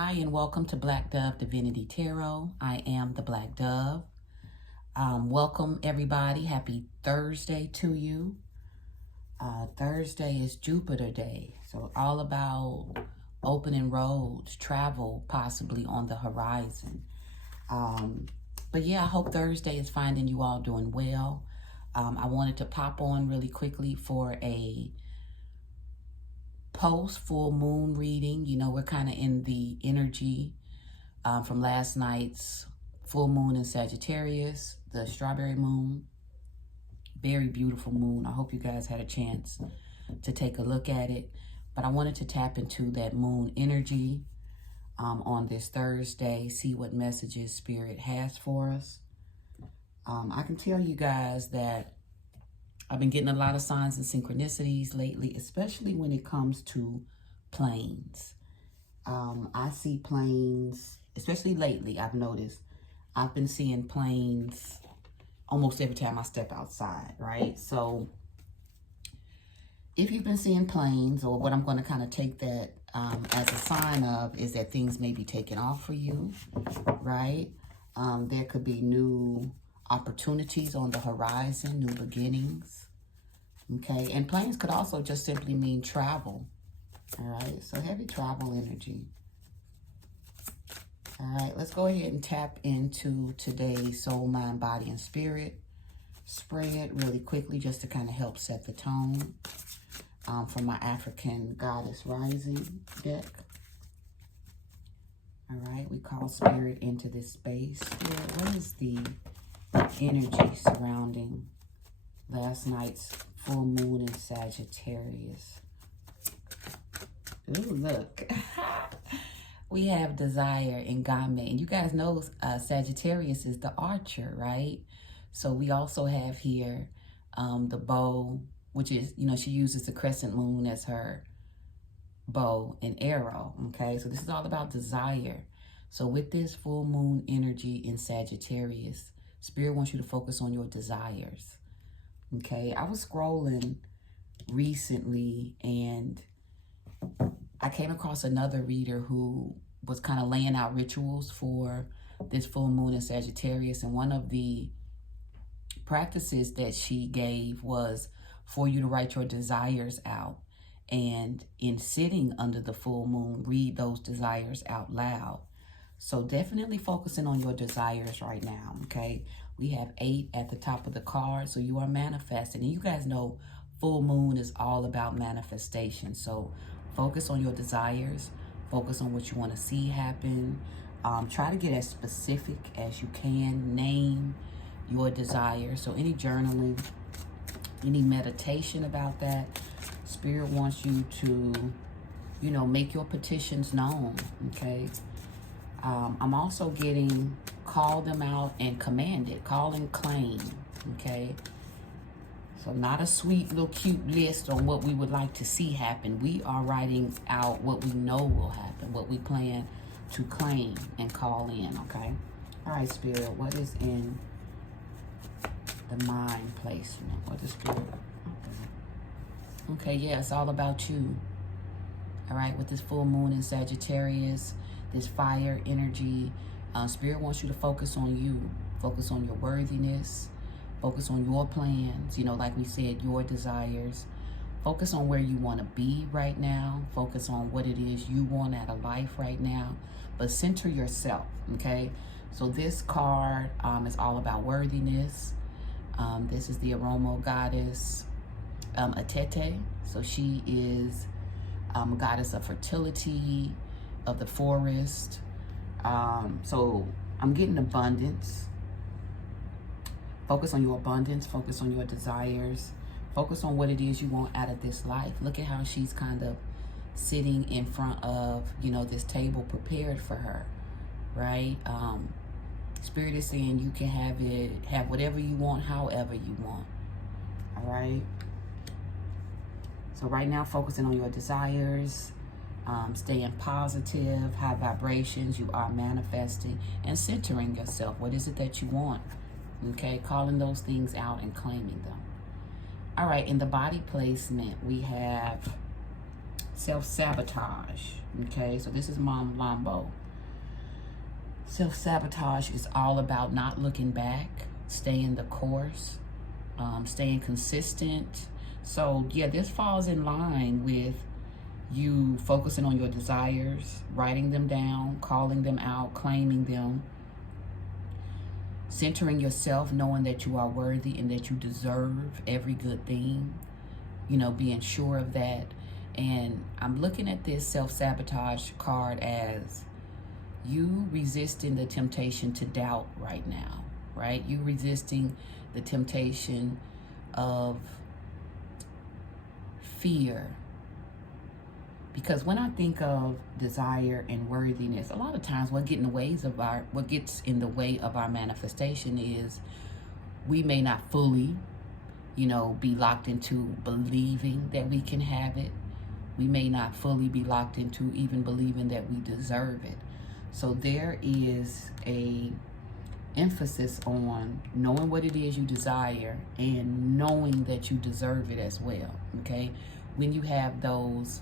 Hi, and welcome to Black Dove Divinity Tarot. I am the Black Dove. Welcome, everybody. Happy Thursday to you. Thursday is Jupiter Day, so all about opening roads, travel possibly on the horizon. But yeah, I hope Thursday is finding you all doing well. I wanted to pop on really quickly for a post full moon reading. You know, we're kind of in the energy from last night's full moon in Sagittarius, the strawberry moon. Very beautiful moon. I hope you guys had a chance to take a look at it. But I wanted to tap into that moon energy on this Thursday, see what messages Spirit has for us. I can tell you guys that I've been getting a lot of signs and synchronicities lately, especially when it comes to planes. I see planes, especially lately, I've noticed. I've been seeing planes almost every time I step outside, right? So if you've been seeing planes, or what I'm going to kind of take that as a sign of is that things may be taking off for you, right? There could be new opportunities on the horizon, new beginnings, okay? And planes could also just simply mean travel, all right? So heavy travel energy. All right, let's go ahead and tap into today's soul, mind, body, and spirit spread really quickly just to kind of help set the tone from my African Goddess Rising deck. All right, we call spirit into this space. Spirit, what is the energy surrounding last night's full moon in Sagittarius? Ooh, look. We have desire and Game. And you guys know Sagittarius is the archer, right? So we also have here the bow, which is, you know, she uses the crescent moon as her bow and arrow, okay? So this is all about desire. So with this full moon energy in Sagittarius, Spirit wants you to focus on your desires, okay? I was scrolling recently and I came across another reader who was kind of laying out rituals for this full moon in Sagittarius. And one of the practices that she gave was for you to write your desires out. And in sitting under the full moon, read those desires out loud. So definitely focusing on your desires right now, okay? We have 8 at the top of the card, so you are manifesting. And you guys know full moon is all about manifestation. So focus on your desires. Focus on what you want to see happen. Try to get as specific as you can. Name your desires. So any journaling, any meditation about that, Spirit wants you to, you know, make your petitions known, okay? I'm also getting call them out and command it. Call and claim, okay? So not a sweet little cute list on what we would like to see happen. We are writing out what we know will happen, what we plan to claim and call in, okay? All right, Spirit, what is in the mind placement? What is Spirit? Okay, yeah, it's all about you. All right, with this full moon in Sagittarius, this fire energy, Spirit wants you to focus on you. Focus on your worthiness. Focus on your plans, you know, like we said, your desires. Focus on where you want to be right now. Focus on what it is you want out of life right now. But center yourself, okay? So this card is all about worthiness. This is the Aroma goddess, Atete. So she is a goddess of fertility, of the forest. So I'm getting abundance. Focus on your abundance. Focus on your desires. Focus on what it is you want out of this life. Look at how she's kind of sitting in front of, you know, this table prepared for her, right? Spirit is saying you can have whatever you want, however you want, all right? So right now, focusing on your desires, staying positive, high vibrations, you are manifesting and centering yourself. What is it that you want? Okay, calling those things out and claiming them. All right, in the body placement, we have self-sabotage. Okay, so this is Mom Lambo. Self-sabotage is all about not looking back, staying the course, staying consistent. So yeah, this falls in line with you focusing on your desires, writing them down, calling them out, claiming them, centering yourself, knowing that you are worthy and that you deserve every good thing, being sure of that. And I'm looking at this self-sabotage card as you resisting the temptation to doubt right now, right? You resisting the temptation of fear. Because when I think of desire and worthiness, a lot of times what gets in the way of our manifestation is we may not fully, be locked into believing that we can have it. We may not fully be locked into even believing that we deserve it. So there is a emphasis on knowing what it is you desire and knowing that you deserve it as well, okay? When you have those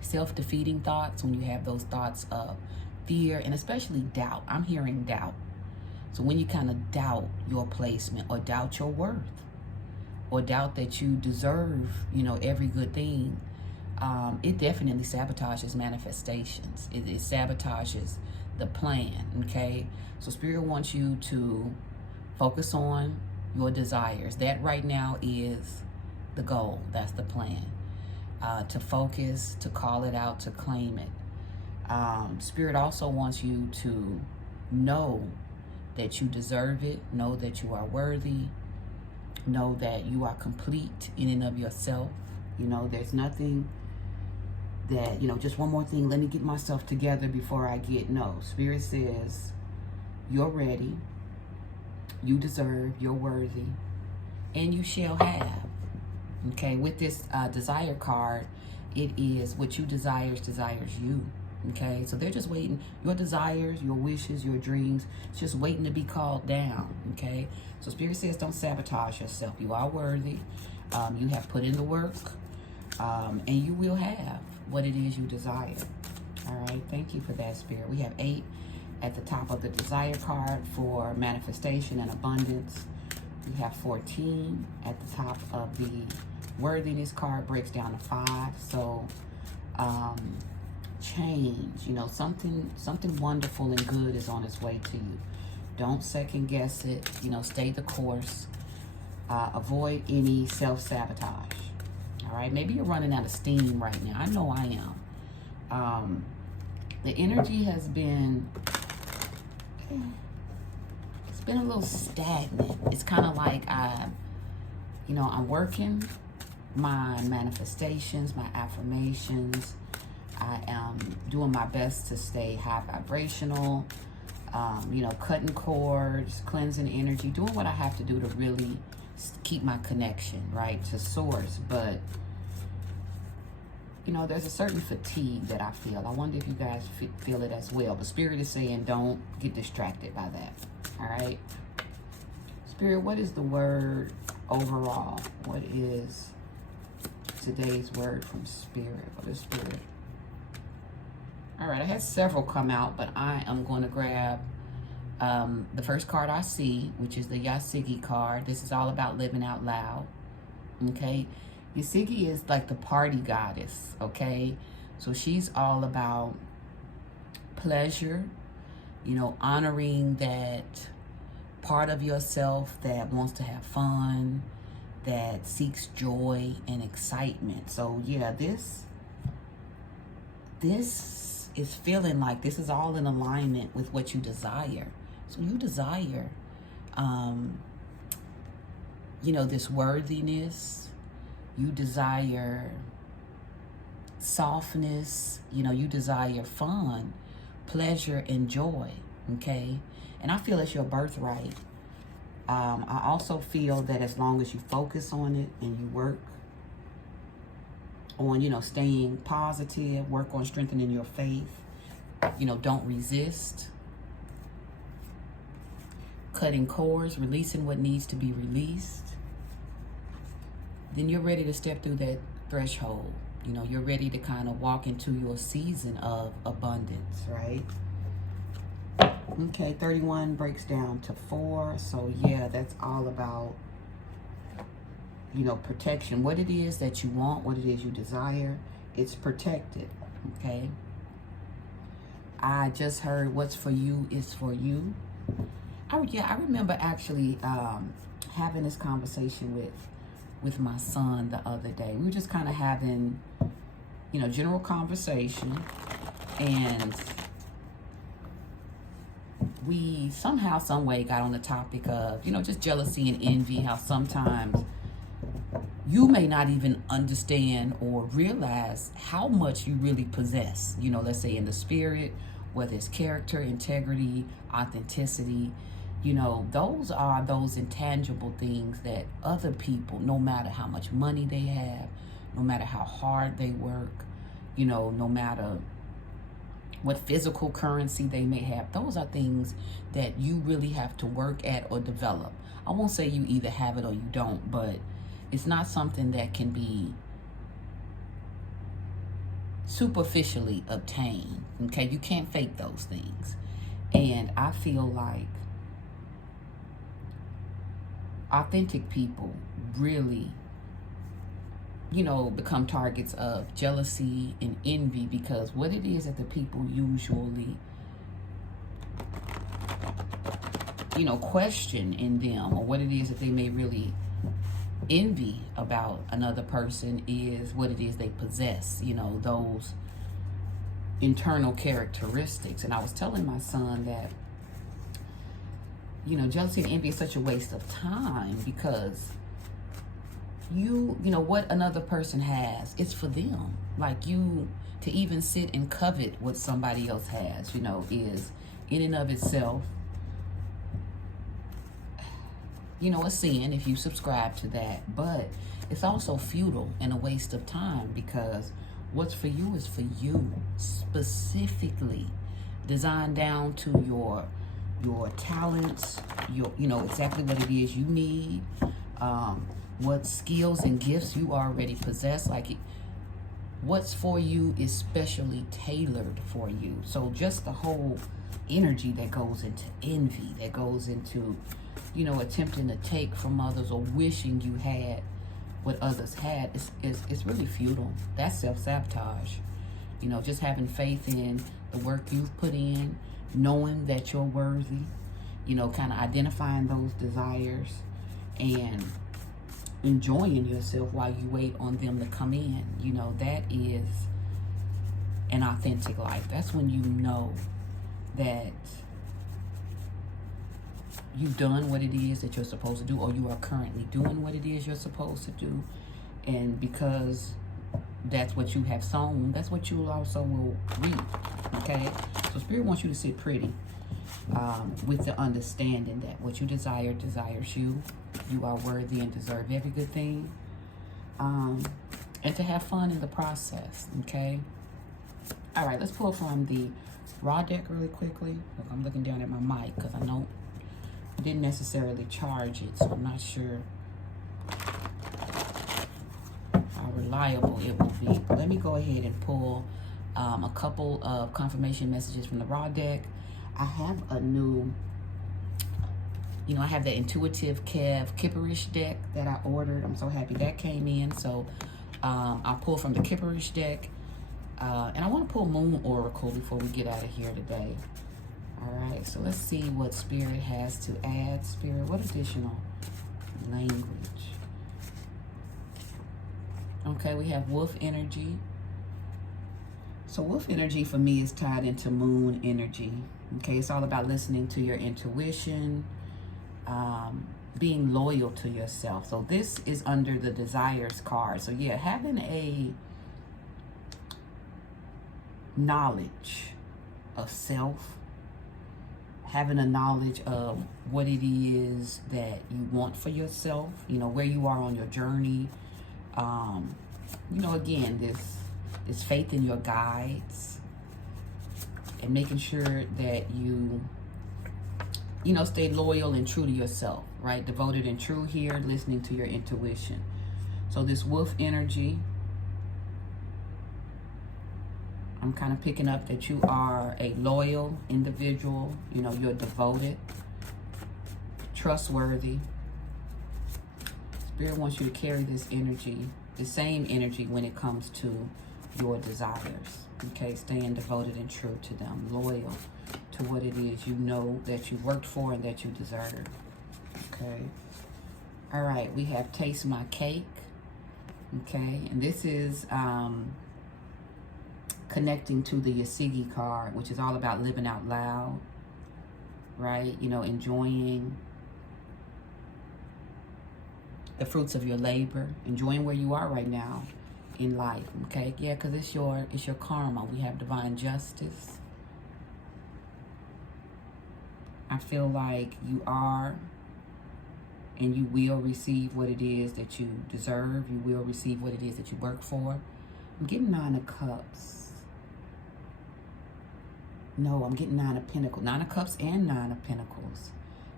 self-defeating thoughts, when you have those thoughts of fear and especially doubt, I'm hearing doubt. So when you kind of doubt your placement or doubt your worth or doubt that you deserve, every good thing, it definitely sabotages manifestations. It sabotages the plan, okay? So Spirit wants you to focus on your desires. That right now is the goal. That's the plan. To focus, to call it out, to claim it. Spirit also wants you to know that you deserve it, know that you are worthy, know that you are complete in and of yourself. There's nothing that, just one more thing, let me get myself together before I get, no. Spirit says, you're ready, you deserve, you're worthy, and you shall have. Okay, with this desire card, it is what you desires you. Okay, so they're just waiting. Your desires, your wishes, your dreams, it's just waiting to be called down. Okay, so Spirit says don't sabotage yourself. You are worthy. You have put in the work, and you will have what it is you desire. All right, thank you for that, Spirit. We have 8 at the top of the desire card for manifestation and abundance. We have 14 at the top of the worthiness card, breaks down to 5. So change, something wonderful and good is on its way to you. Don't second guess it, stay the course. Avoid any self-sabotage. All right, maybe you're running out of steam right now. I know I am. The energy has been, it's been a little stagnant. It's kind of like I'm working my manifestations, my affirmations. I am doing my best to stay high vibrational, cutting cords, cleansing energy, doing what I have to do to really keep my connection, right, to source. But, there's a certain fatigue that I feel. I wonder if you guys feel it as well. But Spirit is saying don't get distracted by that, all right? Spirit, what is the word overall? What is today's word from Spirit? What is Spirit? All right, I had several come out, but I am going to grab the first card I see, which is the Yasigi card. This is all about living out loud, okay? Yasigi is like the party goddess, okay? So she's all about pleasure, honoring that part of yourself that wants to have fun, that seeks joy and excitement. So yeah, this is feeling like this is all in alignment with what you desire. So you desire, this worthiness. You desire softness. You desire fun, pleasure, and joy, okay? And I feel it's your birthright. I also feel that as long as you focus on it and you work on, staying positive, work on strengthening your faith, don't resist, cutting cords, releasing what needs to be released, then you're ready to step through that threshold. You know, you're ready to kind of walk into your season of abundance, right? Okay, 31 breaks down to 4. So yeah, that's all about, you know, protection. What it is that you want, what it is you desire, it's protected, okay? I just heard what's for you is for you. I remember actually having this conversation with my son the other day. We were just kind of having, you know, general conversation, and we somehow, some way got on the topic of, you know, just jealousy and envy, how sometimes you may not even understand or realize how much you really possess, you know, let's say in the spirit, whether it's character, integrity, authenticity. You know, those are those intangible things that other people, no matter how much money they have, no matter how hard they work, you know, no matter what physical currency they may have, those are things that you really have to work at or develop. I won't say you either have it or you don't, but it's not something that can be superficially obtained, okay? You can't fake those things. And I feel like authentic people really, you know, become targets of jealousy and envy, because what it is that the people usually, you know, question in them, or what it is that they may really envy about another person, is what it is they possess, you know, those internal characteristics. And I was telling my son that, you know, jealousy and envy is such a waste of time, because you know, what another person has, it's for them. Like, you to even sit and covet what somebody else has, you know, is in and of itself, you know, a sin if you subscribe to that. But it's also futile and a waste of time, because what's for you is for you, specifically designed down to your talents, you know, exactly what it is you need, what skills and gifts you already possess. Like, what's for you is specially tailored for you. So just the whole energy that goes into envy, that goes into, you know, attempting to take from others or wishing you had what others had, it's really futile. That's self-sabotage. You know, just having faith in the work you've put in, knowing that you're worthy, you know, kind of identifying those desires and enjoying yourself while you wait on them to come in. You know, that is an authentic life. That's when you know that you've done what it is that you're supposed to do, or you are currently doing what it is you're supposed to do. And because that's what you have sown, that's what you also will reap, okay? So Spirit wants you to sit pretty with the understanding that what you desire desires you. You are worthy and deserve every good thing. And to have fun in the process, okay? All right, let's pull from the raw deck really quickly. Look, I'm looking down at my mic because I know I didn't necessarily charge it, so I'm not sure how reliable it will be. But let me go ahead and pull a couple of confirmation messages from the raw deck. I have a new, you know, I have the Intuitive Kev Kipperish deck that I ordered. I'm so happy that came in. So I'll pull from the Kipperish deck. And I want to pull Moon Oracle before we get out of here today. All right, so let's see what Spirit has to add. Spirit, what additional language? Okay, we have Wolf Energy. So Wolf Energy for me is tied into Moon Energy. Okay, it's all about listening to your intuition, being loyal to yourself. So this is under the Desires card. So yeah, having a knowledge of self, having a knowledge of what it is that you want for yourself, you know, where you are on your journey. You know, again, this faith in your guides, and making sure that you know, stay loyal and true to yourself, right? Devoted and true here, listening to your intuition. So this wolf energy, I'm kind of picking up that you are a loyal individual. You know, you're devoted, trustworthy. Spirit wants you to carry this energy, the same energy when it comes to your desires. Okay, staying devoted and true to them, loyal to what it is you know that you worked for and that you deserve. Okay. All right, we have Taste My Cake. Okay, and this is connecting to the Yasigi card, which is all about living out loud, right? You know, enjoying the fruits of your labor, enjoying where you are right now in life, okay? Yeah, because it's your karma. We have divine justice. I feel like you are and you will receive what it is that you deserve. You will receive what it is that you work for. I'm getting 9 of Cups. No, I'm getting 9 of Pentacles. 9 of Cups and 9 of Pentacles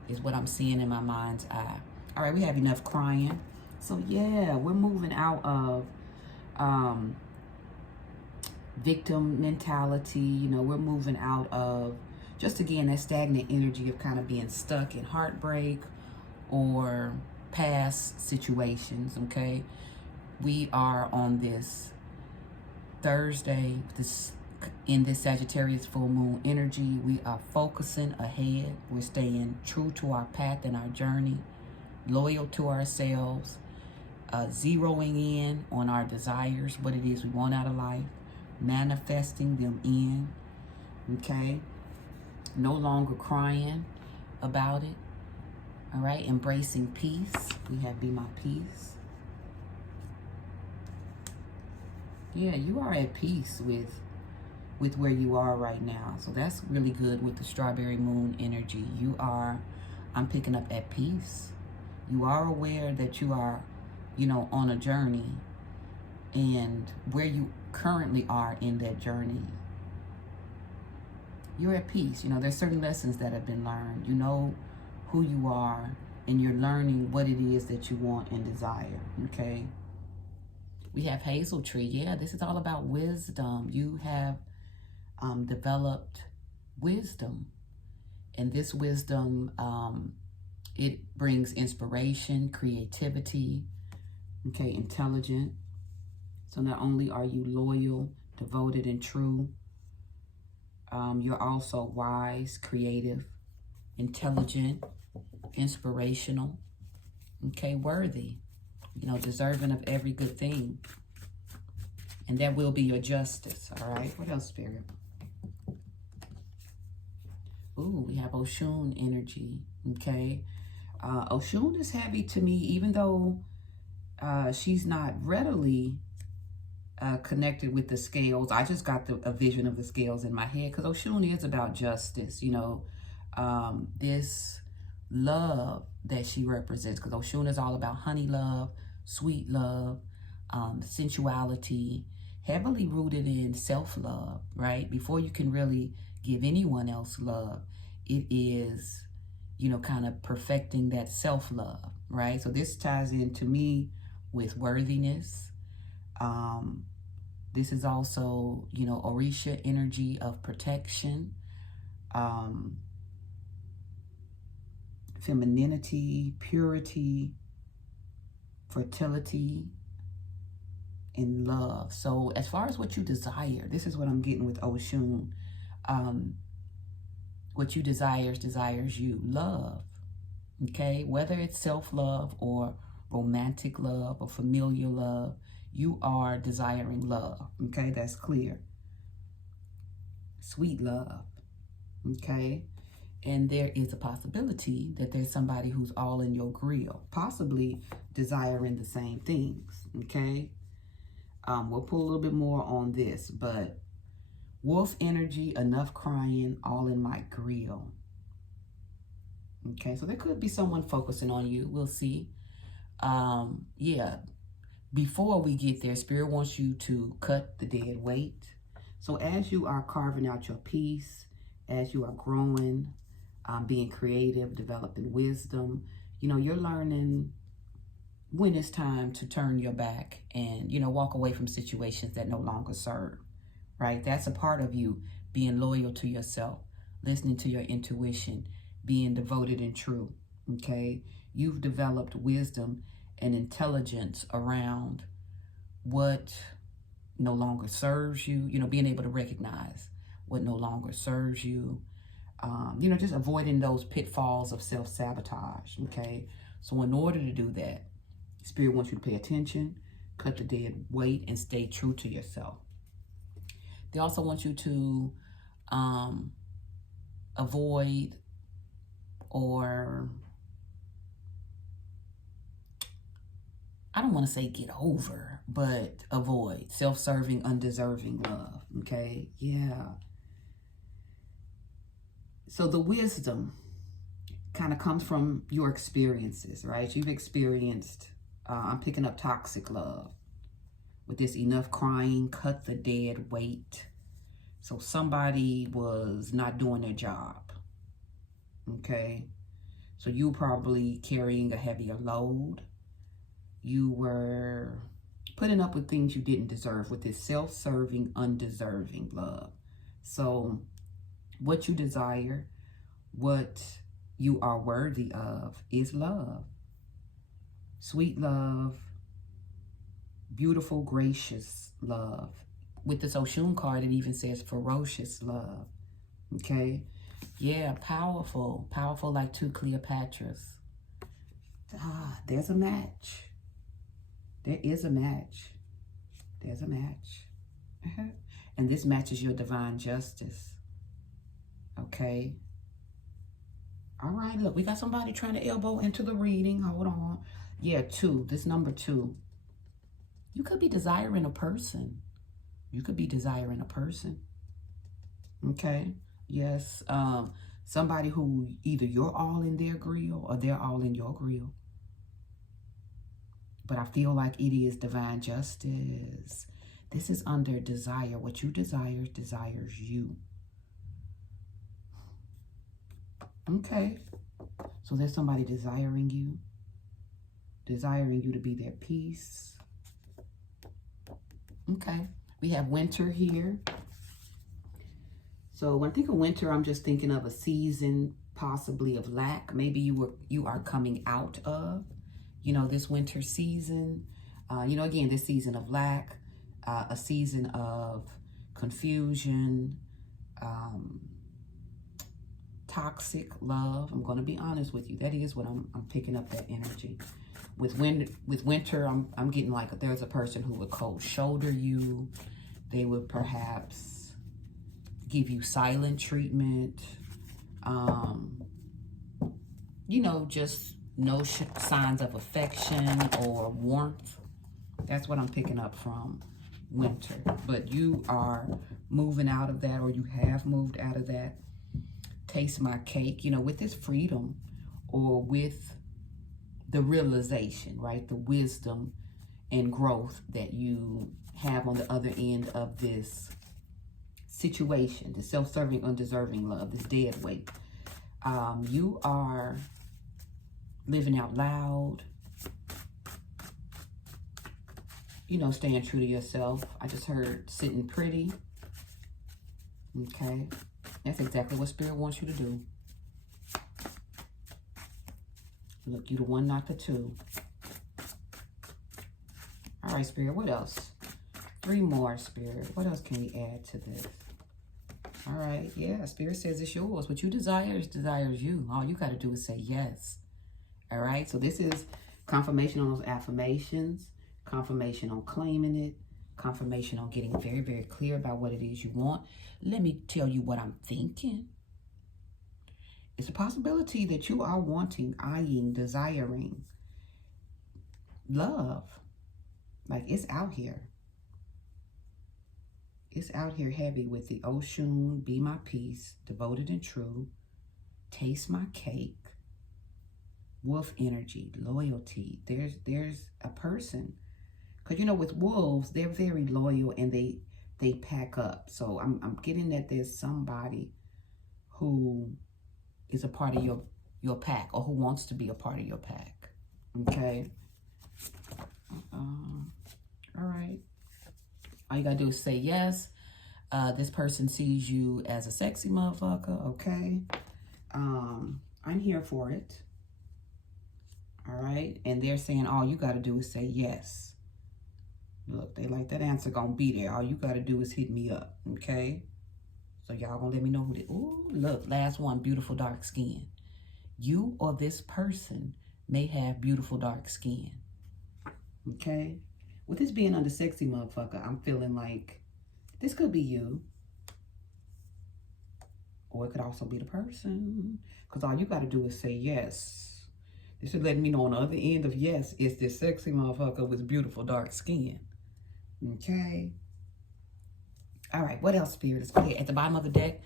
is what I'm seeing in my mind's eye. All right, we have enough crying. So yeah, we're moving out of victim mentality. You know, we're moving out of just, again, that stagnant energy of kind of being stuck in heartbreak or past situations, okay? We are on this Thursday, in this Sagittarius full moon energy. We are focusing ahead. We're staying true to our path and our journey, loyal to ourselves, zeroing in on our desires, what it is we want out of life, manifesting them in, okay? No longer crying about it, all right? Embracing peace. We have Be My Peace. Yeah, you are at peace with where you are right now. So that's really good with the strawberry moon energy. You are, I'm picking up at peace. You are aware that you are, you know, on a journey, and where you currently are in that journey, you're at peace. You know, there's certain lessons that have been learned. You know who you are, and you're learning what it is that you want and desire, okay? We have Hazel Tree. Yeah, this is all about wisdom. You have developed wisdom, and this wisdom, it brings inspiration, creativity, okay, intelligent. So not only are you loyal, devoted, and true, you're also wise, creative, intelligent, inspirational, okay, worthy, you know, deserving of every good thing. And that will be your justice, all right? What else, Spirit? Ooh, we have Oshun energy, okay? Oshun is heavy to me, even though she's not readily connected with the scales. I just got a vision of the scales in my head, because Oshun is about justice, you know, this love that she represents, because Oshun is all about honey love, sweet love, sensuality, heavily rooted in self-love, right? Before you can really give anyone else love, it is, you know, kind of perfecting that self-love, right? So this ties in to me with worthiness. This is also, you know, Orisha energy of protection, femininity, purity, fertility, and love. So as far as what you desire, this is what I'm getting with Oshun. What you desires you. Love, okay? Whether it's self-love or romantic love or familial love, you are desiring love, okay? That's clear. Sweet love, okay? And there is a possibility that there's somebody who's all in your grill, possibly desiring the same things, okay? We'll pull a little bit more on this, but wolf energy, enough crying, all in my grill. Okay, so there could be someone focusing on you. We'll see. Yeah, before we get there, Spirit wants you to cut the dead weight. So as you are carving out your peace, as you are growing, being creative, developing wisdom, you know, you're learning when it's time to turn your back and, you know, walk away from situations that no longer serve, right? That's a part of you, being loyal to yourself, listening to your intuition, being devoted and true, okay? You've developed wisdom and intelligence around what no longer serves you, being able to recognize what no longer serves you, just avoiding those pitfalls of self-sabotage, okay? So in order to do that, Spirit wants you to pay attention, cut the dead weight, and stay true to yourself. They also want you to avoid, or I don't want to say get over, but avoid self-serving, undeserving love, okay? Yeah. So the wisdom kind of comes from your experiences, right? You've experienced, I'm picking up toxic love with this enough crying, cut the dead weight. So somebody was not doing their job, okay? So you were probably carrying a heavier load. You were putting up with things you didn't deserve with this self-serving, undeserving love. So what you desire, what you are worthy of is love. Sweet love, beautiful, gracious love. With this Oshun card, it even says ferocious love, okay? Yeah, powerful, powerful like two Cleopatras. There's a match. There is a match. There's a match. And this matches your divine justice, okay? All right, look, we got somebody trying to elbow into the reading. Hold on. Yeah, 2, this number 2. You could be desiring a person. You could be desiring a person. Okay. Yes. Somebody who either you're all in their grill or they're all in your grill. But I feel like it is divine justice. This is under desire. What you desire desires you. Okay. So there's somebody desiring you to be their peace. Okay. We have winter here. So when I think of winter, I'm just thinking of a season possibly of lack. Maybe you are coming out of, this winter season. Again, this season of lack, a season of confusion, toxic love. I'm going to be honest with you. That is what I'm picking up, that energy. With winter, I'm getting like there's a person who would cold shoulder you. They would perhaps give you silent treatment. Just no signs of affection or warmth. That's what I'm picking up from winter. But you are moving out of that, or you have moved out of that. Taste my cake, with this freedom, or with the realization, right? The wisdom and growth that you have on the other end of this situation, the self-serving, undeserving love, this dead weight. You are living out loud, staying true to yourself. I just heard sitting pretty. Okay. That's exactly what Spirit wants you to do. Look, you the 1, not the 2. All right, Spirit, what else? 3 more, Spirit. What else can we add to this? All right, yeah, Spirit says it's yours. What you desires you. All you got to do is say yes. All right, so this is confirmation on those affirmations, confirmation on claiming it, confirmation on getting very, very clear about what it is you want. Let me tell you what I'm thinking. It's a possibility that you are wanting, eyeing, desiring love. Like, it's out here. It's out here heavy with the Oshun, be my peace, devoted and true, taste my cake, wolf energy, loyalty. There's a person. Because, with wolves, they're very loyal and they pack up. So I'm getting that there's somebody who is a part of your pack, or who wants to be a part of your pack. Okay. All right. All you got to do is say yes. This person sees you as a sexy motherfucker, okay? I'm here for it. All right? And they're saying all you got to do is say yes. Look, they like that answer gonna be there. All you got to do is hit me up, okay? So y'all gonna let me know who they... Ooh, look, last one, beautiful dark skin. You or this person may have beautiful dark skin, okay? With this being under sexy motherfucker, I'm feeling like this could be you. Or it could also be the person. Because all you got to do is say yes. This is letting me know on the other end of yes is this sexy motherfucker with beautiful dark skin. Okay. All right. What else, Spirit? Okay. At the bottom of the deck,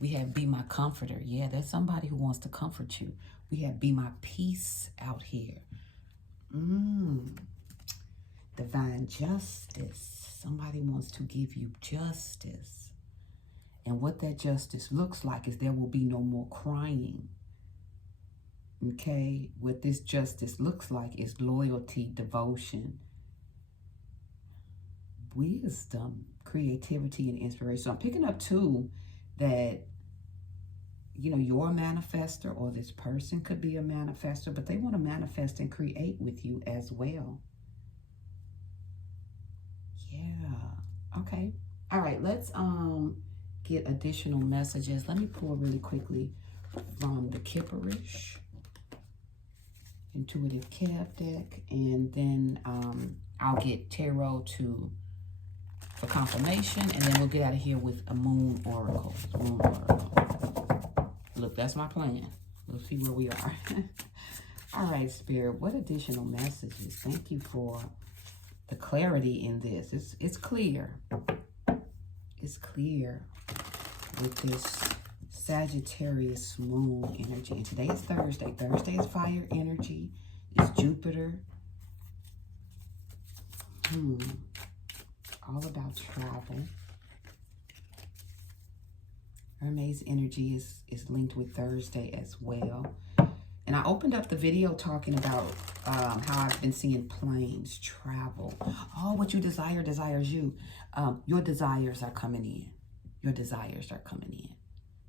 we have Be My Comforter. Yeah, there's somebody who wants to comfort you. We have Be My Peace out here. Divine justice. Somebody wants to give you justice. And what that justice looks like is there will be no more crying. Okay? What this justice looks like is loyalty, devotion, wisdom, creativity, and inspiration. So I'm picking up too that, you know, you're a manifester, or this person could be a manifester, but they want to manifest and create with you as well. Yeah. Okay. All right. Let's get additional messages. Let me pull really quickly from the Kipperish Intuitive Kev deck, and then I'll get Tarot for confirmation, and then we'll get out of here with a Moon Oracle. Moon Oracle. Look, that's my plan. We'll see where we are. All right, Spirit, what additional messages? Thank you for the clarity in this. It's clear. It's clear with this Sagittarius moon energy. And today is Thursday. Thursday is fire energy. It's Jupiter. All about travel. Hermes energy is linked with Thursday as well. And I opened up the video talking about how I've been seeing planes, travel. Oh, what you desire desires you. Your desires are coming in. Your desires are coming in.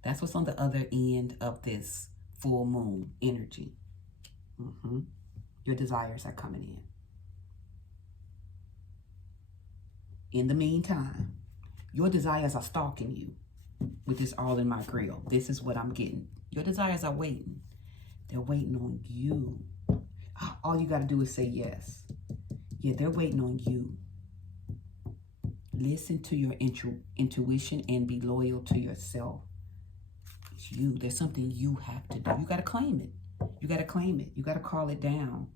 That's what's on the other end of this full moon energy. Your desires are coming in. In the meantime, your desires are stalking you with this all in my grill. This is what I'm getting. Your desires are waiting. They're waiting on you. All you got to do is say yes. Yeah, they're waiting on you. Listen to your intuition and be loyal to yourself. It's you. There's something you have to do. You got to claim it. You got to claim it. You got to call it down.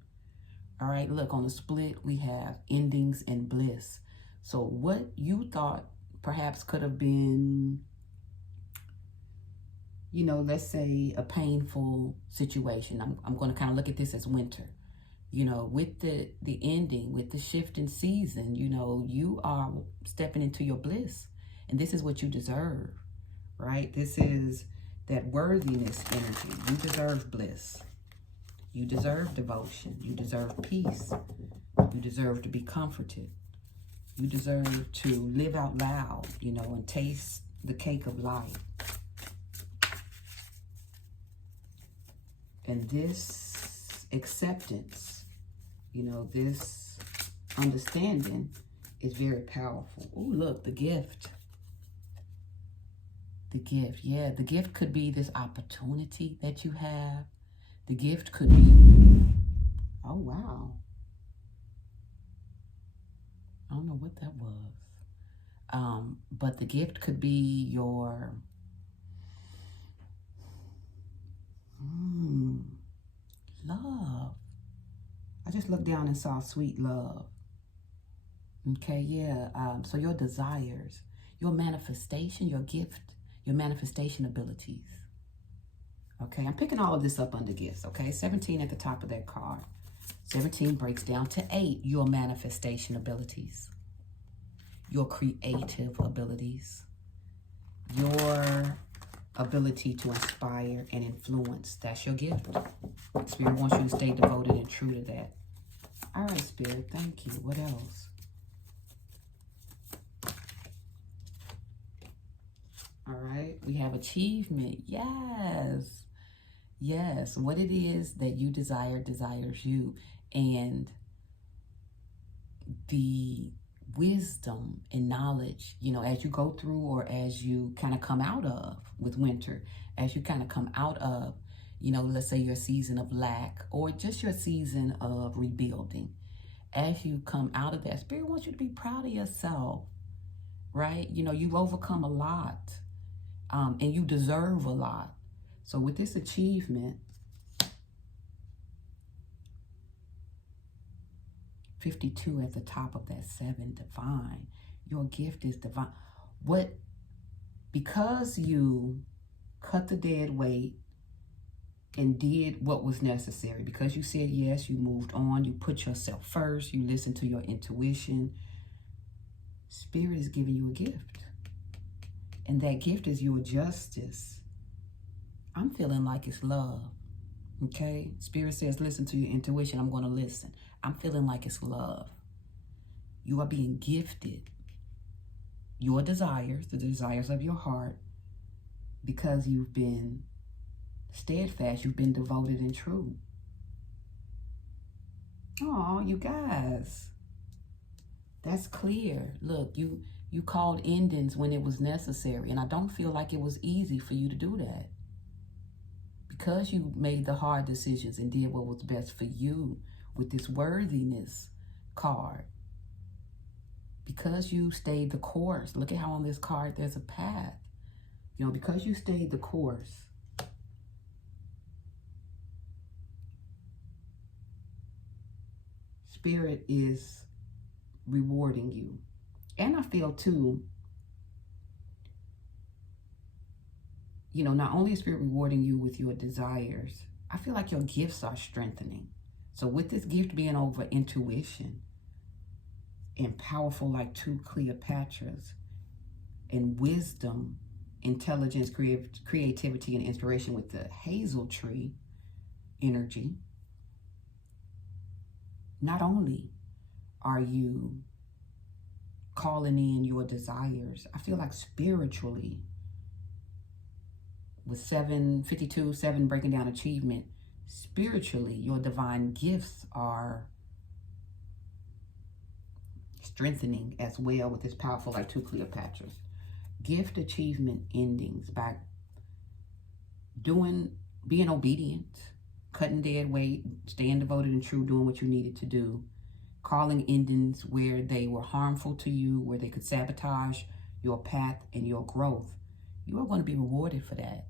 All right, look, on the split, we have endings and bliss. So what you thought perhaps could have been, you know, let's say a painful situation. I'm going to kind of look at this as winter. You know, with the ending, with the shift in season, you know, you are stepping into your bliss. And this is what you deserve, right? This is that worthiness energy. You deserve bliss. You deserve devotion. You deserve peace. You deserve to be comforted. You deserve to live out loud, you know, and taste the cake of life. And this acceptance, you know, this understanding is very powerful. Oh, look, the gift. The gift, yeah. The gift could be this opportunity that you have. The gift could be, oh, wow. I don't know what that was. But the gift could be your love. I just looked down and saw sweet love. Okay, yeah. So your desires, your manifestation, your gift, your manifestation abilities. Okay, I'm picking all of this up under gifts, okay? 17 at the top of that card. 17 breaks down to 8, your manifestation abilities, your creative abilities, your ability to inspire and influence. That's your gift. Spirit wants you to stay devoted and true to that. All right, Spirit, thank you. What else? We have achievement. Yes. Yes. What it is that you desire desires you. And the wisdom and knowledge, you know, as you go through or as you kind of come out of with winter, as you kind of come out of, you know, let's say your season of lack or just your season of rebuilding. As you come out of that, Spirit wants you to be proud of yourself, right? You know, you've overcome a lot, and you deserve a lot. So with this achievement, 52 at the top of that 7, divine. Your gift is divine. Because you cut the dead weight and did what was necessary, because you said yes, you moved on, you put yourself first, you listened to your intuition, Spirit is giving you a gift. And that gift is your justice. I'm feeling like it's love. Okay? Spirit says, listen to your intuition. I'm going to listen. I'm feeling like it's love. You are being gifted your desires, the desires of your heart, because you've been steadfast. You've been devoted and true. Oh, you guys. That's clear. Look, you called endings when it was necessary. And I don't feel like it was easy for you to do that. Because you made the hard decisions and did what was best for you with this worthiness card. Because you stayed the course. Look at how on this card there's a path. You know, because you stayed the course. Spirit is rewarding you. And I feel too, you know, not only is Spirit rewarding you with your desires, I feel like your gifts are strengthening. So with this gift being over intuition and powerful like 2 Cleopatras, and wisdom, intelligence, creativity, and inspiration with the hazel tree energy, not only are you calling in your desires, I feel like spiritually, with 752, 7 breaking down achievement, spiritually, your divine gifts are strengthening as well with this powerful like 2 Cleopatras. Gift achievement endings by being obedient, cutting dead weight, staying devoted and true, doing what you needed to do, calling endings where they were harmful to you, where they could sabotage your path and your growth. You are going to be rewarded for that.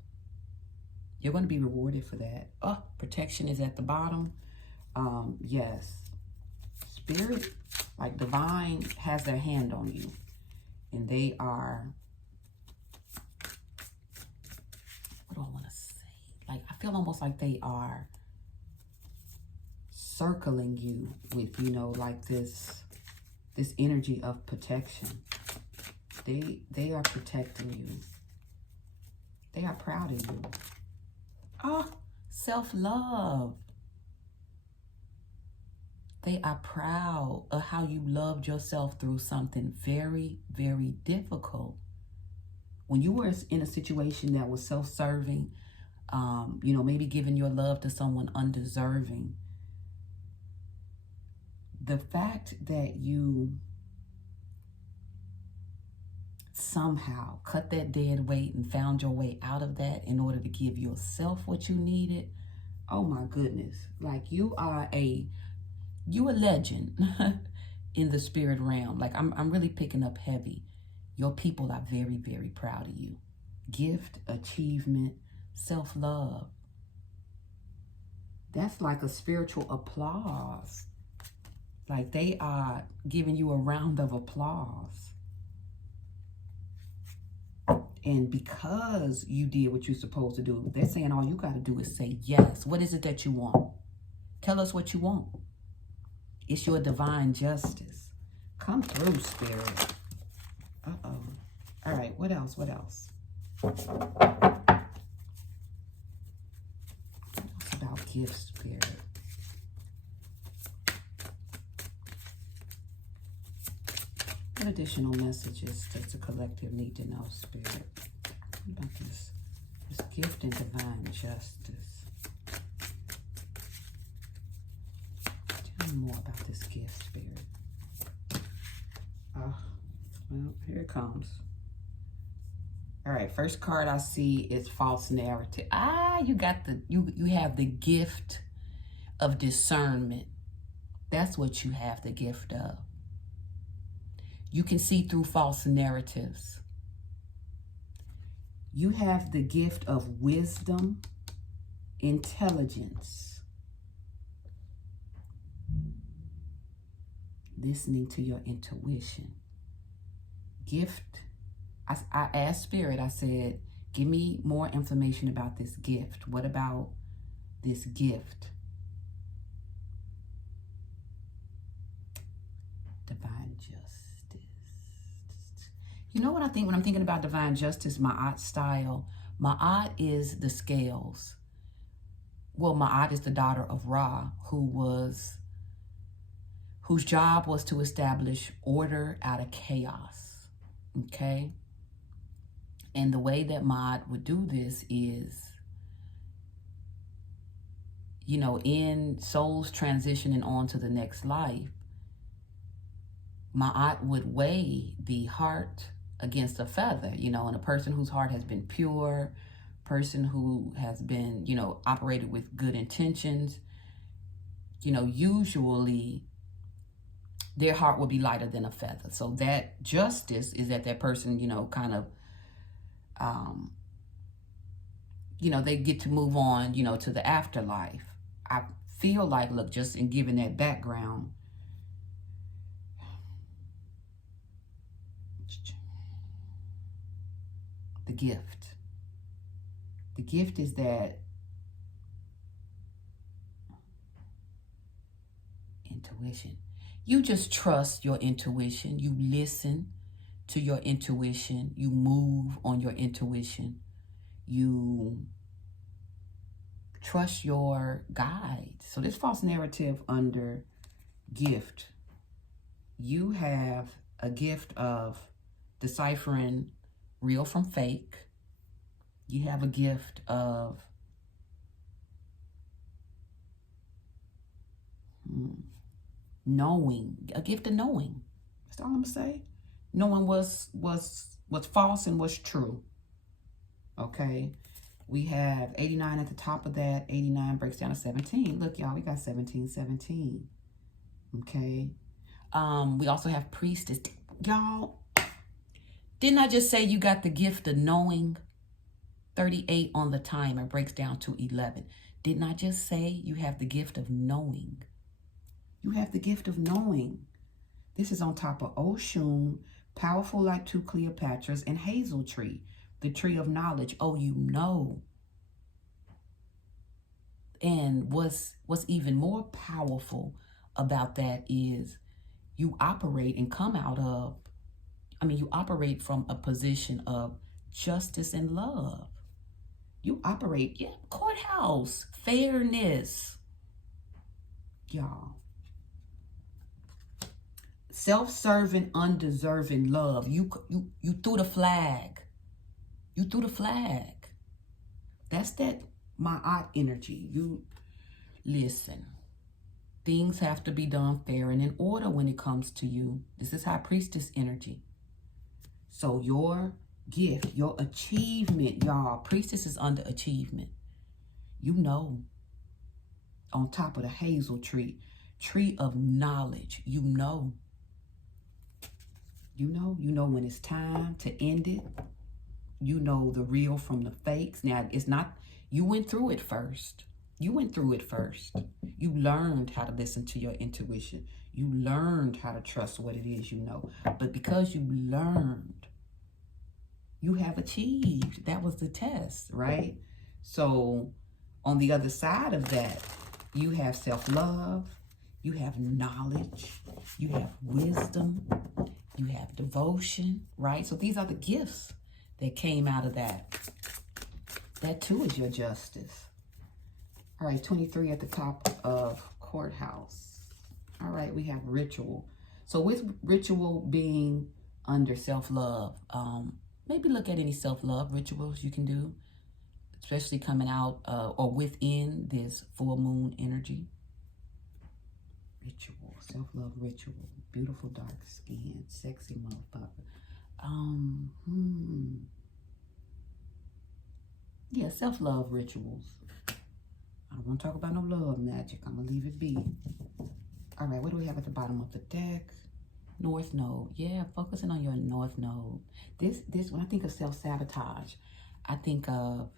You're going to be rewarded for that. Oh, protection is at the bottom. Yes. Spirit, like divine, has their hand on you. And they are, what do I want to say? Like, I feel almost like they are circling you with, you know, like this energy of protection. They are protecting you. They are proud of you. Ah, self-love. They are proud of how you loved yourself through something very, very difficult. When you were in a situation that was self-serving, you know, maybe giving your love to someone undeserving, the fact that you somehow cut that dead weight and found your way out of that in order to give yourself what you needed, oh my goodness. Like, you are a legend in the spirit realm. Like, I'm really picking up heavy. Your people are very, very proud of you. Gift, achievement, self-love. That's like a spiritual applause. Like, they are giving you a round of applause. And because you did what you're supposed to do, they're saying all you got to do is say yes. What is it that you want? Tell us what you want. It's your divine justice. Come through, Spirit. Uh-oh. All right, what else? What else? What's about gifts, Spirit? What additional messages does the collective need to know, Spirit? What about this Gift and divine justice. Tell me more about this gift, Spirit. Well, here it comes. All right, first card I see is false narrative. You got you have the gift of discernment. That's what you have the gift of. You can see through false narratives. You have the gift of wisdom, intelligence, listening to your intuition. Gift. I asked Spirit, I said, give me more information about this gift. What about this gift? Divine justice. You know what I think when I'm thinking about divine justice, Ma'at style? Ma'at is the scales. Well, Ma'at is the daughter of Ra, whose job was to establish order out of chaos. Okay? And the way that Ma'at would do this is, you know, in souls transitioning on to the next life, Ma'at would weigh the heart against a feather, you know, and a person whose heart has been pure, person who has been, you know, operated with good intentions, you know, usually their heart will be lighter than a feather. So that justice is that person, you know, kind of, you know, they get to move on, you know, to the afterlife. I feel like, look, just in giving that background, the gift. The gift is that intuition. You just trust your intuition. You listen to your intuition. You move on your intuition. You trust your guide. So this false narrative under gift, you have a gift of deciphering real from fake. You have a gift of knowing, a gift of knowing. That's all I'm gonna say. Knowing what's false and what's true. Okay. We have 89 at the top of that. 89 breaks down to 17. Look, y'all, we got 17. Okay. We also have priestess. Y'all, didn't I just say you got the gift of knowing? 38 on the timer breaks down to 11. Didn't I just say you have the gift of knowing? You have the gift of knowing. This is on top of Oshun, powerful like two Cleopatras, and Hazel tree, the tree of knowledge. Oh, you know. And what's even more powerful about that is you operate and come out of, you operate from a position of justice and love. You operate, courthouse, fairness. Y'all. Self-serving, undeserving love. You threw the flag. You threw the flag. That's that Ma'at energy. You listen. Things have to be done fair and in order when it comes to you. This is high priestess energy. So your gift, your achievement, y'all. Priestess is under achievement. You know. On top of the hazel tree. Tree of knowledge. You know. You know when it's time to end it. You know the real from the fakes. Now, it's not, you went through it first. You went through it first. You learned how to listen to your intuition. You learned how to trust what it is you know. But because you learned, you have achieved. That was the test, right? So on the other side of that, you have self-love. You have knowledge. You have wisdom. You have devotion, right? So these are the gifts that came out of that. That too is your justice. All right, 23 at the top of courthouse. All right, we have ritual. So with ritual being under self-love, maybe look at any self-love rituals you can do. especially coming out or within this full moon energy. Ritual, self-love ritual, beautiful dark skin, sexy motherfucker. Yeah, self-love rituals. I don't want to talk about no love magic. I'm gonna leave it be. All right, what do we have at the bottom of the deck? North Node. Yeah, focusing on your North Node. This when I think of self-sabotage, I think of,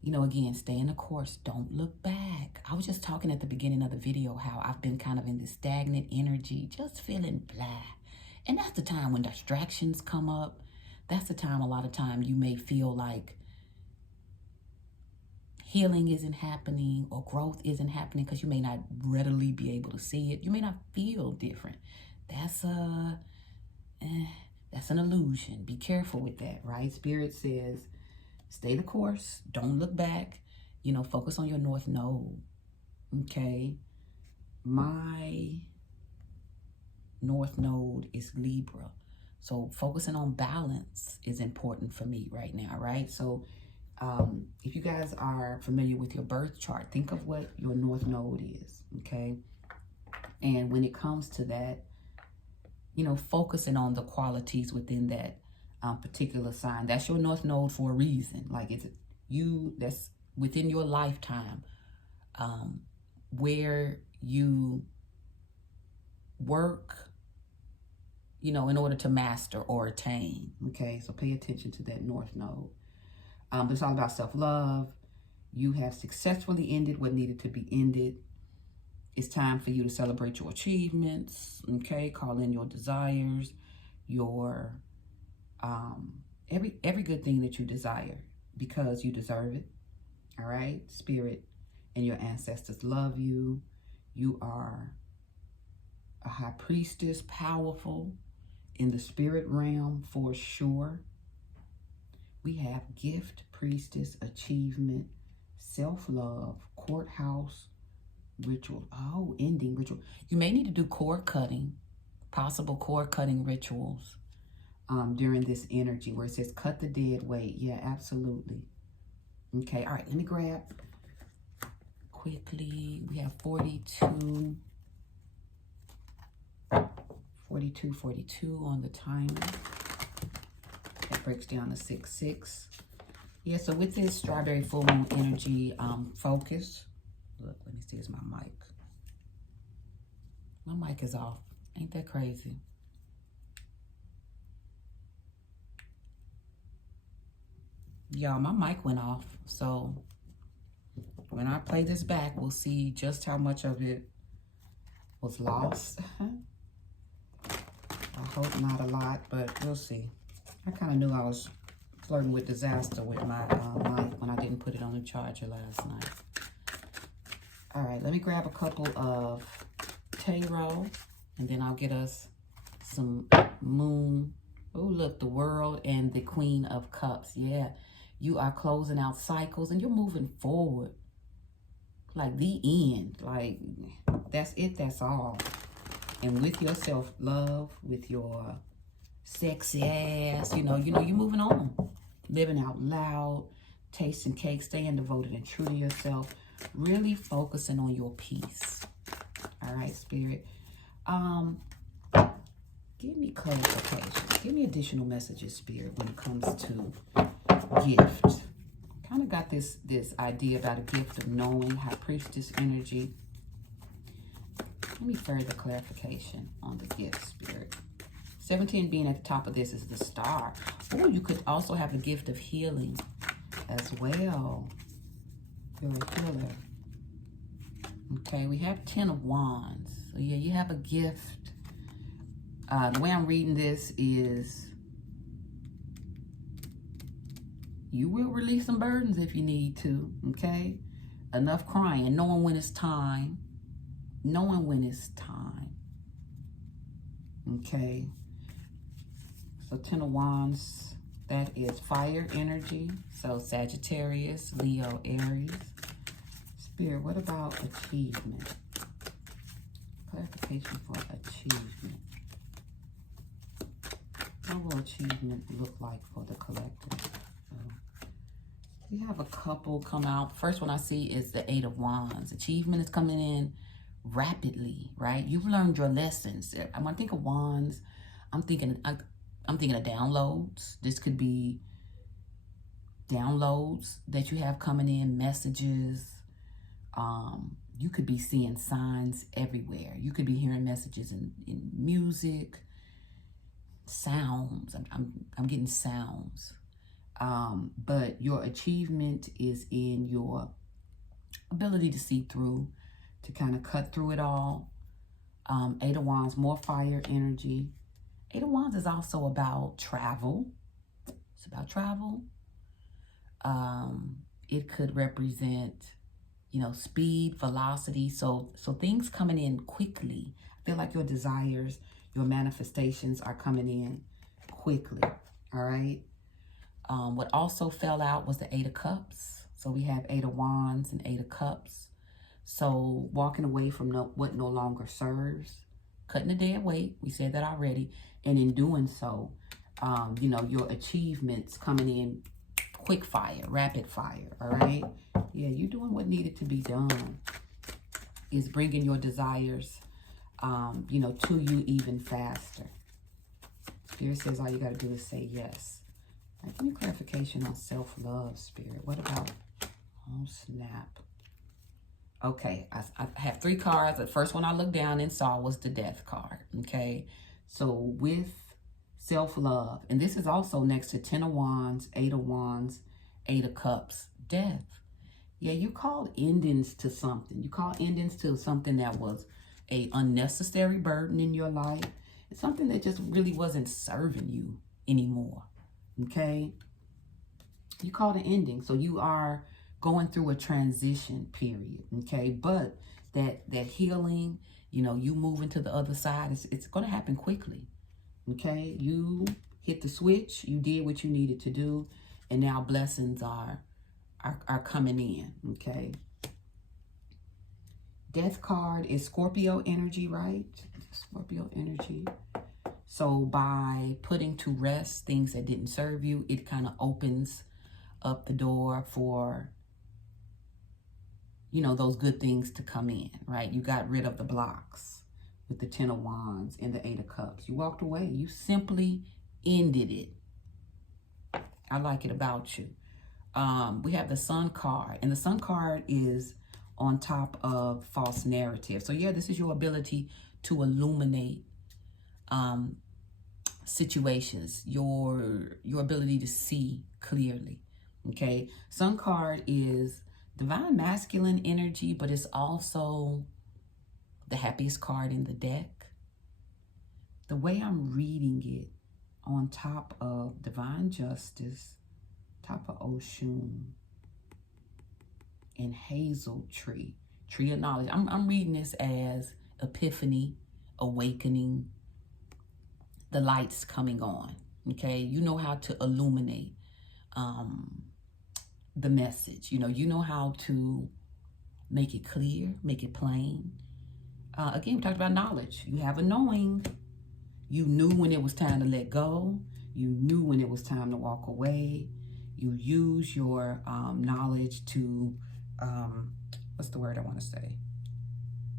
you know, again, stay in the course. Don't look back. I was just talking at the beginning of the video how I've been kind of in this stagnant energy, just feeling blah. And that's the time when distractions come up. That's the time, a lot of time, you may feel like healing isn't happening or growth isn't happening because you may not readily be able to see it. You may not feel different. That's an illusion. Be careful with that, right? Spirit says, stay the course. Don't look back. You know, focus on your North Node. Okay. My North Node is Libra. So focusing on balance is important for me right now, right? So if you guys are familiar with your birth chart, think of what your North Node is, okay? And when it comes to that, you know, focusing on the qualities within that particular sign. That's your North Node for a reason. Like, it's you, that's within your lifetime, where you work, you know, in order to master or attain. Okay, so pay attention to that North Node. It's all about self-love. You have successfully ended what needed to be ended. It's time for you to celebrate your achievements. Okay, call in your desires, your every good thing that you desire, because you deserve it. All right, Spirit and your ancestors love you. You are a high priestess, powerful in the spirit realm for sure. We have gift, priestess, achievement, self-love, courthouse, ritual. Oh, ending ritual. You may need to do cord cutting, possible cord cutting rituals during this energy where it says cut the dead weight. Yeah, absolutely. Okay, all right, let me grab quickly. We have 42 on the timer. That breaks down to 6/6. Yeah, so with this strawberry full moon energy focus, look, let me see, is my mic. My mic is off. Ain't that crazy? Y'all, my mic went off. So when I play this back, we'll see just how much of it was lost. I hope not a lot, but we'll see. I kind of knew I was flirting with disaster with my mic when I didn't put it on the charger last night. All right, let me grab a couple of tarot, and then I'll get us some moon. Oh, look, the World and the Queen of Cups. Yeah, you are closing out cycles, and you're moving forward. Like the end. Like, that's it, that's all. And with your self-love, with your sexy ass, you know, you're moving on. Living out loud, tasting cake, staying devoted and true to yourself. Really focusing on your peace. All right, Spirit. Give me clarification. Give me additional messages, Spirit, when it comes to gift. Kind of got this idea about a gift of knowing, high priestess energy. Let me further clarification on the gift, Spirit. 17 being at the top of this is the Star. Or you could also have a gift of healing as well. You're a healer. Okay, we have 10 of Wands. So yeah, you have a gift. The way I'm reading this is you will release some burdens if you need to, okay? Enough crying, knowing when it's time. Knowing when it's time. Okay. So 10 of Wands, that is fire energy. So Sagittarius, Leo, Aries. Spirit, what about achievement? Clarification for achievement. What will achievement look like for the collective? So have a couple come out. First one I see is the Eight of Wands. Achievement is coming in rapidly, right? You've learned your lessons. When I think of wands, I'm thinking of downloads. This could be downloads that you have coming in, messages. You could be seeing signs everywhere. You could be hearing messages in music, sounds. I'm getting sounds. But your achievement is in your ability to see through, to kind of cut through it all. Eight of Wands, more fire energy. Eight of Wands is also about travel. It's about travel. It could represent, speed, velocity. So things coming in quickly. I feel like your desires, your manifestations are coming in quickly. All right. What also fell out was the Eight of Cups. So we have Eight of Wands and Eight of Cups. So walking away from what no longer serves, cutting a dead weight. We said that already. And in doing so, your achievements coming in quick fire, rapid fire. All right. Yeah, you're doing what needed to be done. Is bringing your desires, to you even faster. Spirit says all you got to do is say yes. Right, give me clarification on self-love, Spirit. What about, oh snap. Okay, I have 3 cards. The first one I looked down and saw was the Death card. Okay, so with self-love, and this is also next to 10 of Wands, 8 of Wands, 8 of Cups, Death. Yeah, you called endings to something. You called endings to something that was a unnecessary burden in your life. It's something that just really wasn't serving you anymore. Okay, you called an ending. So you are going through a transition period. Okay, but that healing, you moving to the other side, it's going to happen quickly. Okay, you hit the switch, you did what you needed to do, and now blessings are coming in. Okay, Death card is Scorpio energy, right? Scorpio energy. So by putting to rest things that didn't serve you, it kind of opens up the door for, those good things to come in, right? You got rid of the blocks with the 10 of Wands and the 8 of Cups. You walked away. You simply ended it. I like it about you. We have the Sun card, and the Sun card is on top of false narrative. So yeah, this is your ability to illuminate situations, your ability to see clearly. Okay, Sun card is divine masculine energy, but it's also the happiest card in the deck. The way I'm reading it, on top of divine justice, top of Oshun, and hazel tree of knowledge. I'm reading this as epiphany, awakening, the lights coming on. Okay, you know how to illuminate the message. You know how to make it clear, make it plain. Again, we talked about knowledge. You have a knowing. You knew when it was time to let go. You knew when it was time to walk away. You use your knowledge to, what's the word I want to say?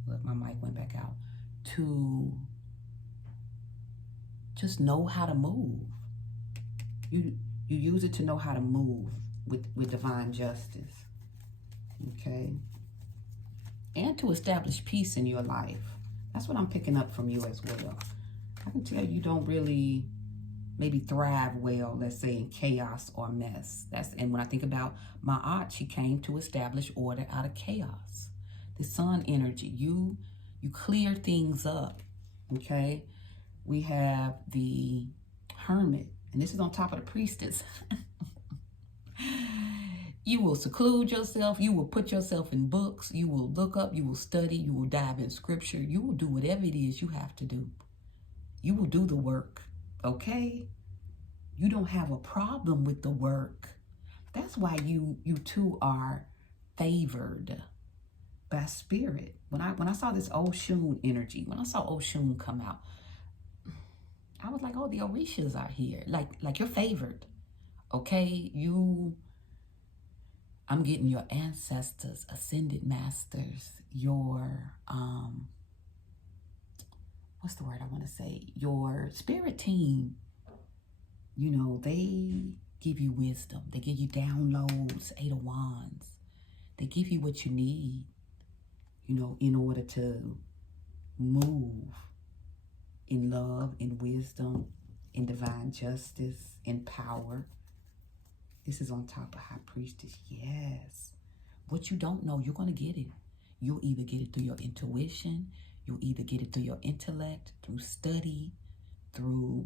Look, my mic went back out. To just know how to move. You use it to know how to move with divine justice. Okay? And to establish peace in your life. That's what I'm picking up from you as well. I can tell you don't really maybe thrive well, let's say, in chaos or mess. And when I think about my aunt, she came to establish order out of chaos. The Sun energy, you clear things up. Okay? We have the Hermit, and this is on top of the Priestess. You will seclude yourself. You will put yourself in books. You will look up. You will study. You will dive in scripture. You will do whatever it is you have to do. You will do the work, okay? You don't have a problem with the work. That's why you two are favored by spirit. When I saw this Oshun energy, when I saw Oshun come out, I was like, oh, the Orishas are here. Like you're favored, okay? I'm getting your ancestors, ascended masters, your, what's the word I want to say? Your spirit team. You know, they give you wisdom. They give you downloads, 8 of Wands. They give you what you need, you know, in order to move in love, in wisdom, in divine justice, in power. This is on top of High Priestess. Yes. What you don't know, you're going to get it. You'll either get it through your intuition. You'll either get it through your intellect, through study, through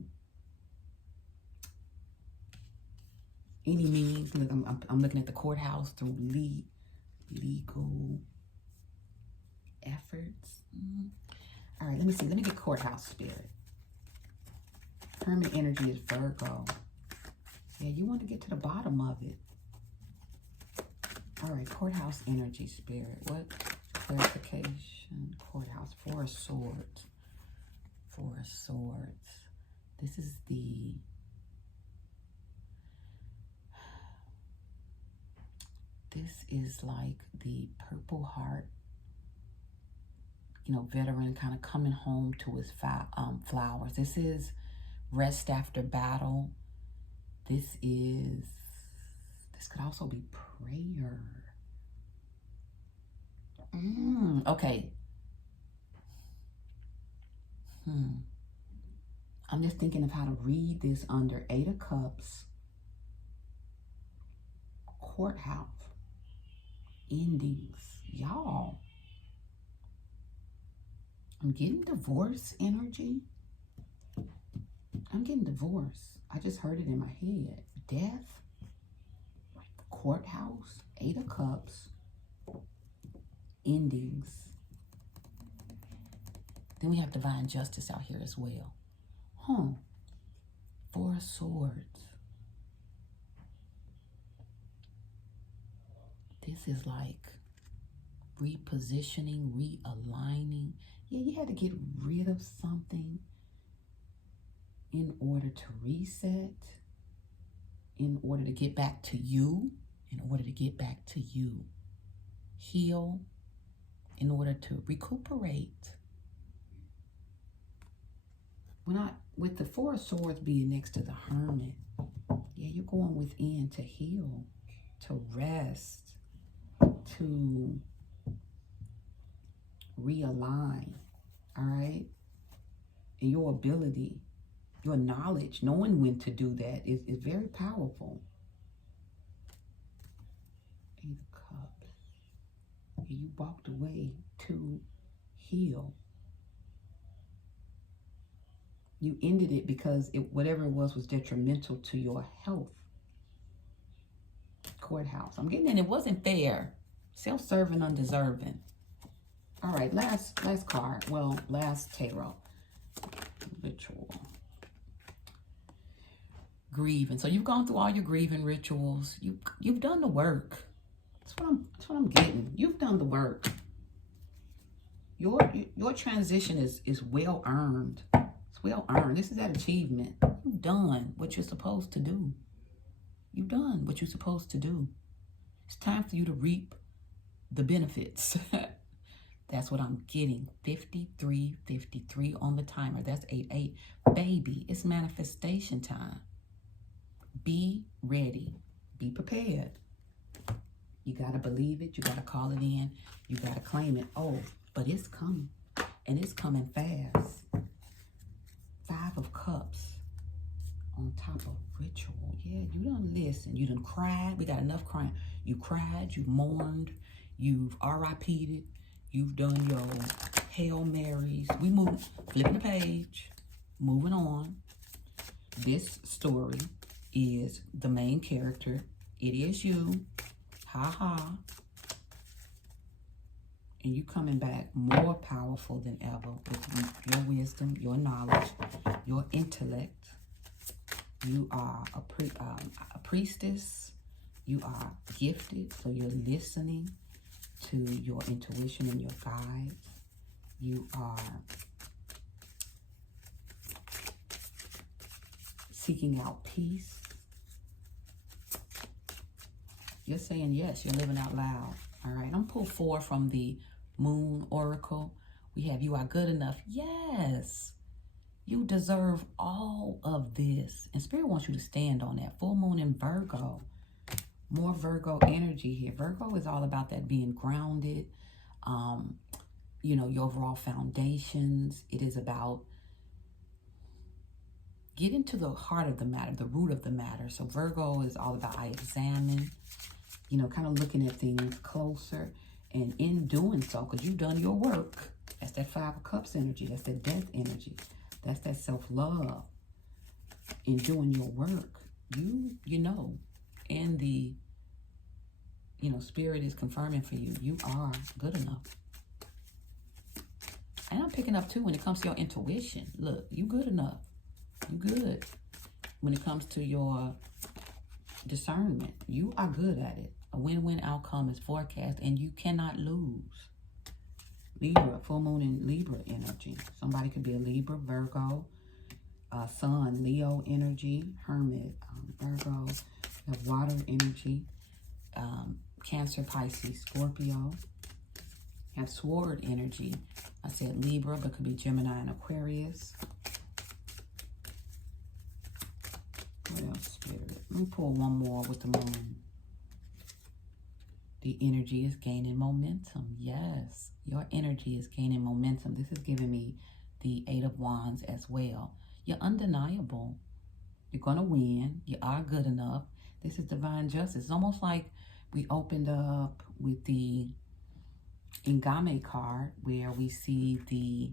any means. Look, I'm looking at the courthouse through legal efforts. All right, let me see. Let me get courthouse spirit. Hermit energy is Virgo. Yeah, you want to get to the bottom of it. All right, courthouse energy spirit. What clarification? Courthouse. 4 of Swords. 4 of Swords. This is the... This is like the Purple Heart, you know, veteran kind of coming home to his flowers. This is rest after battle. This could also be prayer. Okay. I'm just thinking of how to read this under 8 of Cups, courthouse, endings. Y'all, I'm getting divorce energy. I'm getting divorce. I just heard it in my head. Death, courthouse, 8 of Cups, endings. Then we have divine justice out here as well. 4 of Swords. This is like repositioning, realigning. Yeah, you had to get rid of something in order to reset, in order to get back to you, in order to get back to you. Heal, in order to recuperate. With the 4 of Swords being next to the Hermit, yeah, you're going within to heal, to rest, to realign, all right? And your ability, your knowledge, knowing when to do that is very powerful. 8 of Cups. And you walked away to heal. You ended it because whatever it was detrimental to your health. Courthouse. I'm getting in. It wasn't fair. Self-serving, undeserving. All right, last card. Well, last tarot. Ritual. Grieving. So you've gone through all your grieving rituals. You've done the work. That's what I'm getting. You've done the work. Your transition is well earned. It's well earned. This is that achievement. You've done what you're supposed to do. You've done what you're supposed to do. It's time for you to reap the benefits. That's what I'm getting. 53 on the timer. That's 8. Baby, it's manifestation time. Be ready. Be prepared. You got to believe it. You got to call it in. You got to claim it. Oh, but it's coming. And it's coming fast. 5 of Cups on top of ritual. Yeah, you done listen. You done cried. We got enough crying. You cried. You mourned. You've RIP'd it. You've done your Hail Marys. We move. Flipping the page. Moving on. This story is the main character. It is you. Ha ha. And you coming back more powerful than ever with your wisdom, your knowledge, your intellect. You are a priestess. You are gifted, so you're listening to your intuition and your guides. You are seeking out peace. You're saying yes. You're living out loud. All right. I'm pull 4 from the Moon Oracle. We have you are good enough. Yes. You deserve all of this. And Spirit wants you to stand on that. Full moon in Virgo. More Virgo energy here. Virgo is all about that being grounded. You know, your overall foundations. It is about getting to the heart of the matter, the root of the matter. So Virgo is all about I examine, you know, kind of looking at things closer. And in doing so, because you've done your work, that's that 5 of Cups energy. That's that death energy. That's that self-love. In doing your work, you know, and the, you know, Spirit is confirming for you, you are good enough. And I'm picking up, too, when it comes to your intuition. Look, you good enough. You good. When it comes to your discernment, you are good at it. A win-win outcome is forecast, and you cannot lose. Libra, full moon in Libra energy. Somebody could be a Libra, Virgo, Sun, Leo energy, Hermit, Virgo. You have water energy, Cancer, Pisces, Scorpio. You have sword energy. I said Libra, but could be Gemini and Aquarius. What else, Spirit? Let me pull one more with the moon. The energy is gaining momentum. Yes, your energy is gaining momentum. This is giving me the 8 of Wands as well. You're undeniable. You're going to win. You are good enough. This is divine justice. It's almost like we opened up with the Ngame card where we see the,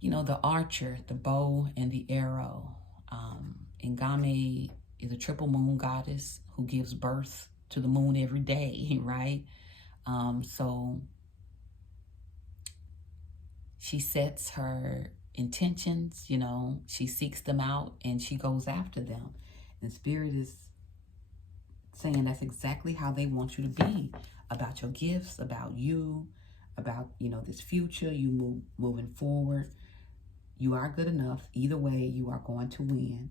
you know, the archer, the bow, and the arrow. Ngame is a triple moon goddess who gives birth to the moon every day, right? So she sets her intentions, you know, she seeks them out and she goes after them. And Spirit is saying that's exactly how they want you to be, about your gifts, about you, about, you know, this future, you moving forward. You are good enough. Either way, you are going to win.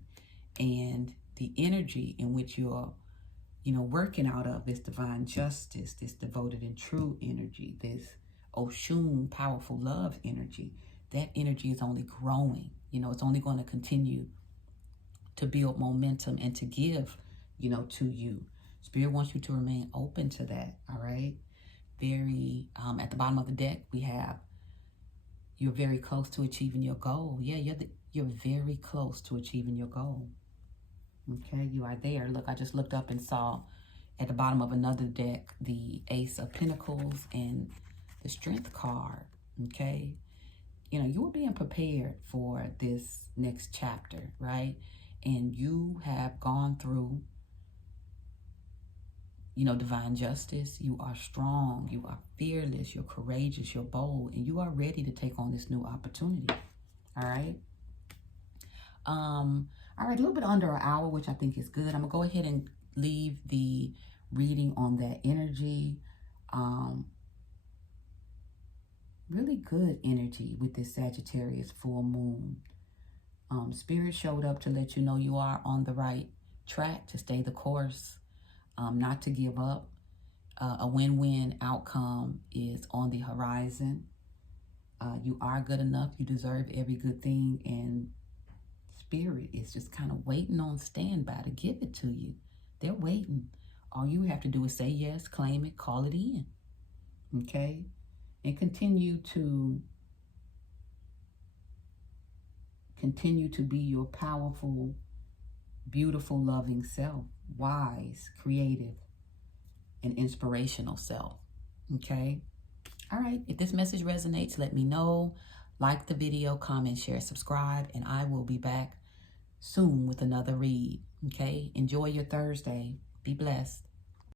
And the energy in which you're, you know, working out of this divine justice, this devoted and true energy, this Oshun, powerful love energy, that energy is only growing. You know, it's only going to continue to build momentum and to give, you know, to you. Spirit wants you to remain open to that, all right? Very, at the bottom of the deck, we have you're very close to achieving your goal. Yeah, you're very close to achieving your goal. Okay, you are there. Look, I just looked up and saw at the bottom of another deck the Ace of Pentacles and the Strength card. Okay, you know, you were being prepared for this next chapter, right? And you have gone through, you know, divine justice. You are strong. You are fearless. You're courageous. You're bold. And you are ready to take on this new opportunity. All right. All right, a little bit under an hour, which I think is good. I'm going to go ahead and leave the reading on that energy. Really good energy with this Sagittarius full moon. Spirit showed up to let you know you are on the right track, to stay the course, not to give up. A win-win outcome is on the horizon. You are good enough. You deserve every good thing, and Spirit is just kind of waiting on standby to give it to you. They're waiting. All you have to do is say yes, claim it, call it in. Okay? And continue to be your powerful, beautiful, loving self. Wise, creative, and inspirational self. Okay? All right. If this message resonates, let me know. Like the video, comment, share, subscribe, and I will be back soon with another read. Okay? Enjoy your Thursday. Be blessed.